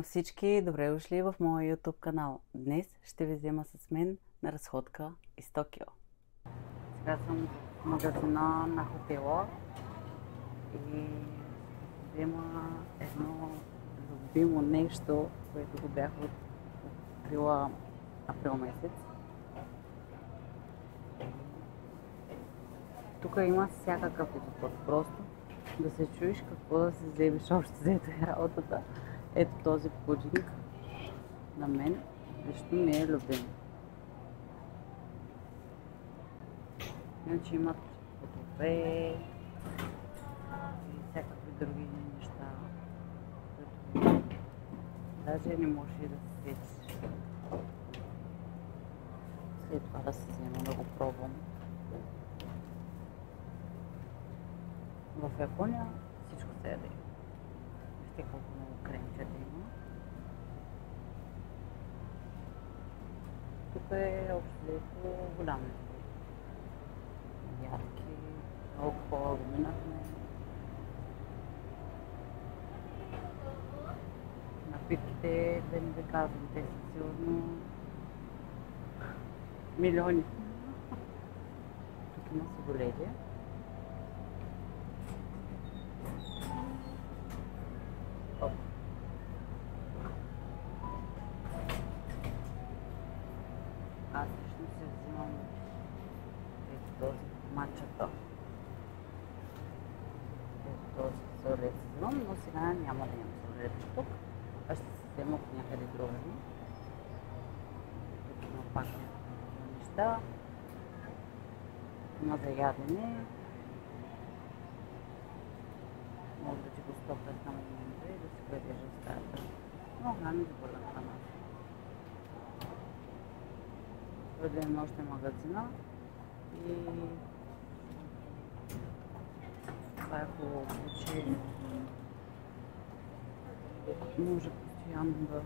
на всички! Добре дошли в моя YouTube канал. Днес ще ви взема с мен на разходка из Токио. Сега съм в магазина на хотела и взема едно любимо нещо, което го бях открила април месец. Тук има всякакъв изобът. Просто да се чуеш какво да се вземеш, още взето е работата. Ето този пудинг на мен лично ми е любим. Иначе имат плодове и всякакви други неща, които даже не можеш и да се сетиш. След това да се взема да го пробвам. В Япония всичко се яде. Вижте колко много кремчета има. Тук е общо взето голям избор. Ядки, много хора го минахме. Напитките, да не ви казвам, те са сигурно милиони. Тук има сладоледие. Аз лично си взимам този матчата. Този сладолед си взимам, но сега няма да имам сладолед тук. Аз ще се взема от някъде другаде. Тук има пак някакви неща. Има за ядене. Може да ти го стопят на момента и да си го ядеш в стаята. Но храни добър храна. Дойдем още магазина и това е хубаво, че може постоянно да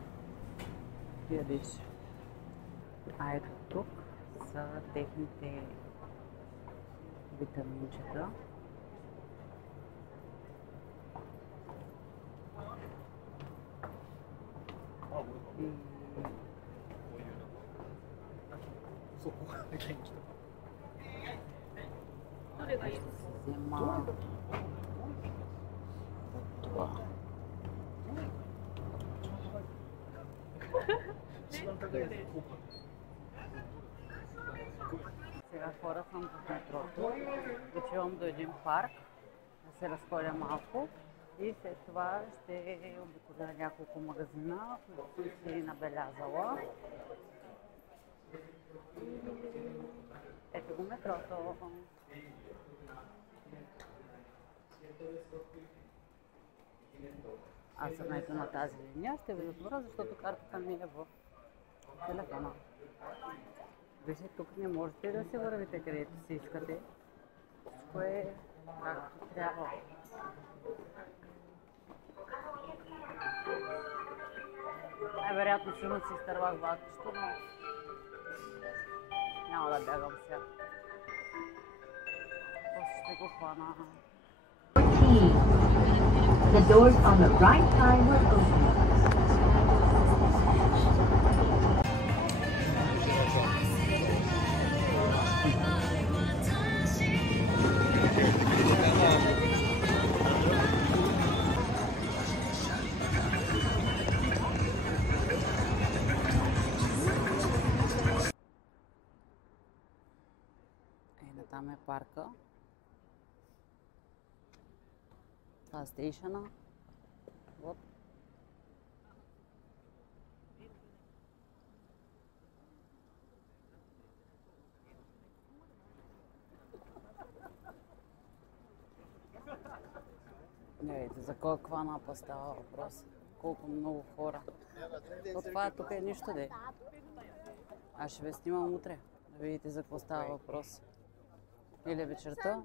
ядеш. А ето тук са техните витаминчета. Взема това. Сега хора съм в метрото. Отивам до един парк да се разходя малко и след това ще обиколя няколко магазина, които съм си набелязала. Ето го метрото. Аз съм ето на тази линия. Ще ви отворя, защото картата ми е в телефона. Вижте, тук не можете да се вървите където си искате. Всичко е както трябва. Най-вероятно сигурно си изтървах влакчето, но няма да бягам сега. После ще го хвана. The doors on the right side will open. Там е парка. Това е стейшъна. Вот. Не видите за каква напа става въпрос. Колко много хора. От това тук е нищо де. Аз ще ви снимам утре. Да видите за какво става въпрос. Или вечерта.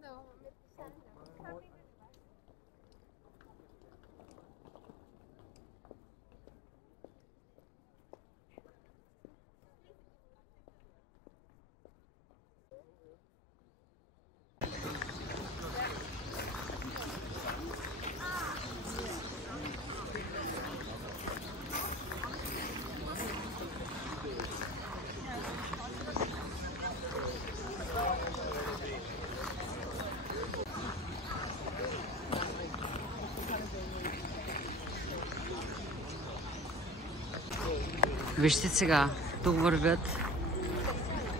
Вижте сега, тук вървят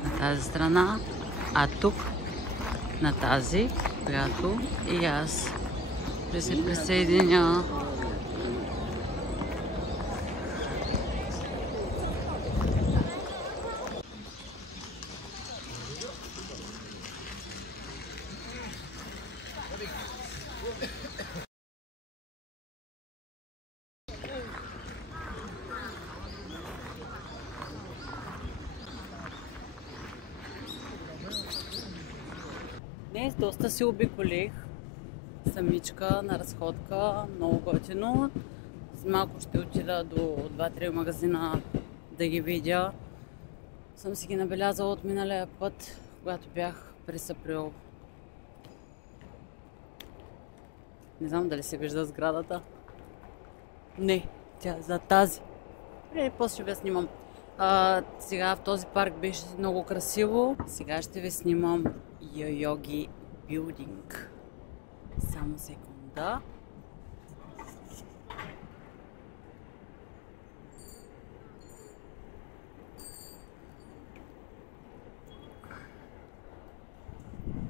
на тази страна, а тук на тази, която и аз ще се присъединя. Днес доста си обиколих самичка на разходка, много готино. Малко ще отида до 2-3 магазина да ги видя. Съм си ги набелязала от миналия път, когато бях през април. Не знам дали се вижда сградата. Не, тя е за тази. После ще ви снимам. Сега в този парк беше много красиво. Сега ще ви снимам Yoyogi Building. Само секунда.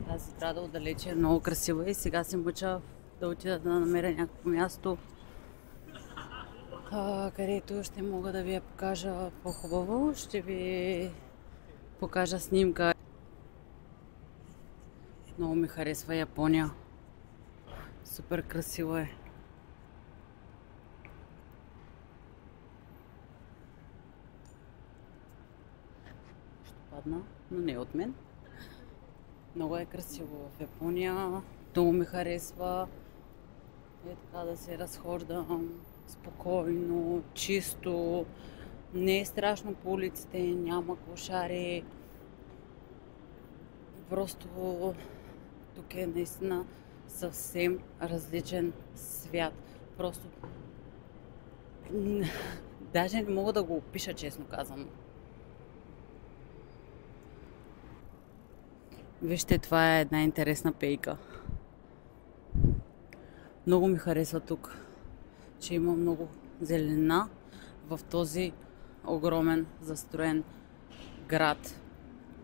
Тази сграда отдалече е много красива и сега се мъча да отида да намеря някакво място, където ще мога да ви я покажа по-хубаво. Ще ви покажа снимка. Много ми харесва Япония. Супер красиво е. Ще падна, но не от мен. Много е красиво в Япония. Много ми харесва. Е така да се разхождам спокойно, чисто. Не е страшно по улиците, няма кошари. Просто тук е наистина съвсем различен свят. Просто даже не мога да го опиша, честно казвам. Вижте, това е една интересна пейка. Много ми харесва тук, че има много зелена в този огромен застроен град.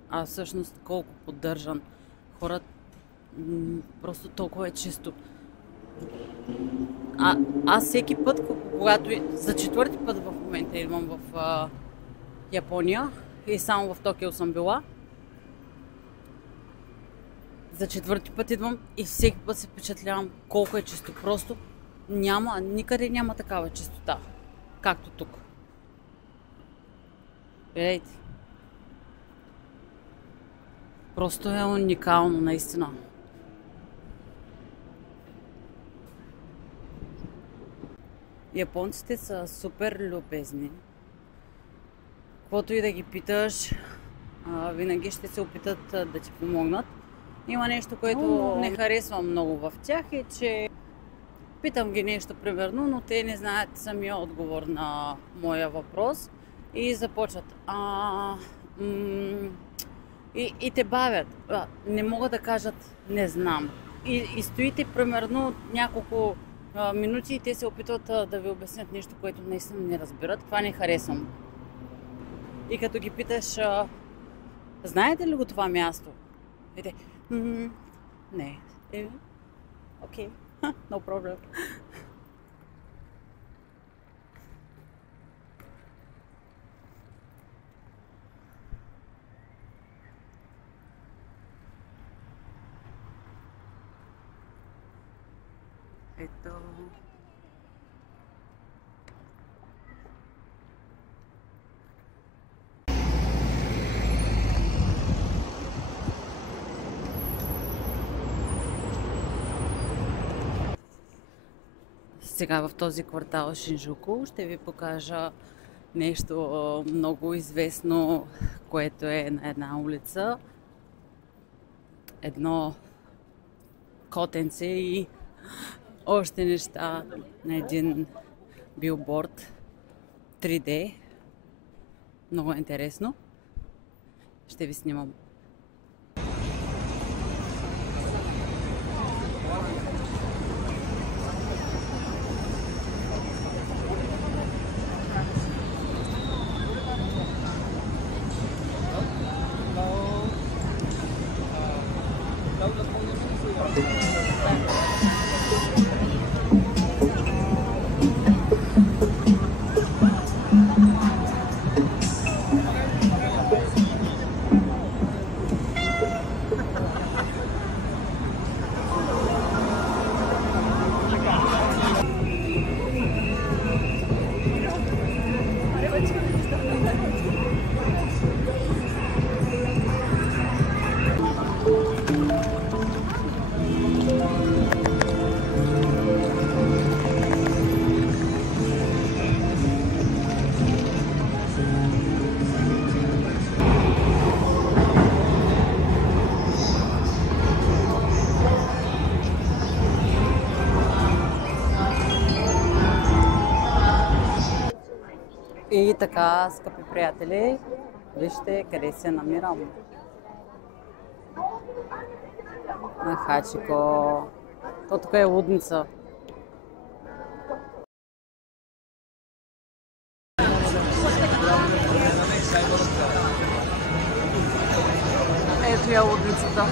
А всъщност колко поддържан. Хората просто толкова е чисто. Аз всеки път, когато за четвърти път в момента идвам в Япония и само в Токио съм била, за четвърти път идвам и всеки път се впечатлявам колко е чисто. Просто никъде няма такава чистота, както тук. Гледайте. Просто е уникално, наистина. Японците са супер любезни. Каквото и да ги питаш, винаги ще се опитат да ти помогнат. Има нещо, което не харесвам много в тях, е, че питам ги нещо примерно, но те не знаят самия отговор на моя въпрос и започват. И те бавят. Не могат да кажат не знам. И стоите примерно няколко минути и те се опитват да ви обяснят нещо, което наистина не разбират. Това не харесвам. И като ги питаш, знаете ли го това място? И те, не. Окей, no problem. Ето. Сега в този квартал Шинджуку ще ви покажа нещо много известно, което е на една улица. Едно котенце и още неща на един билборд 3D. Много интересно. Ще ви снимам. И така, скъпи приятели, вижте къде се намирам. На Хачико. То тук е лудница. Ето я лудницата.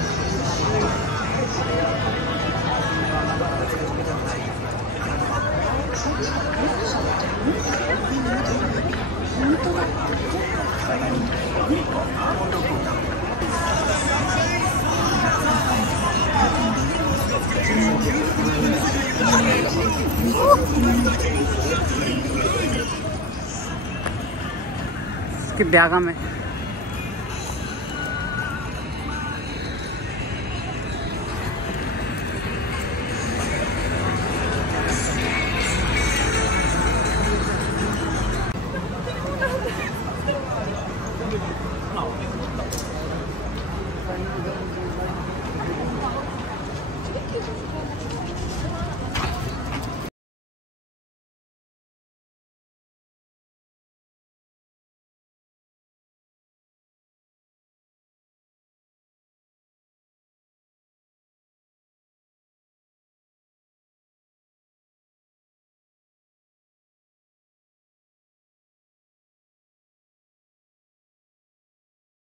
Бягаме.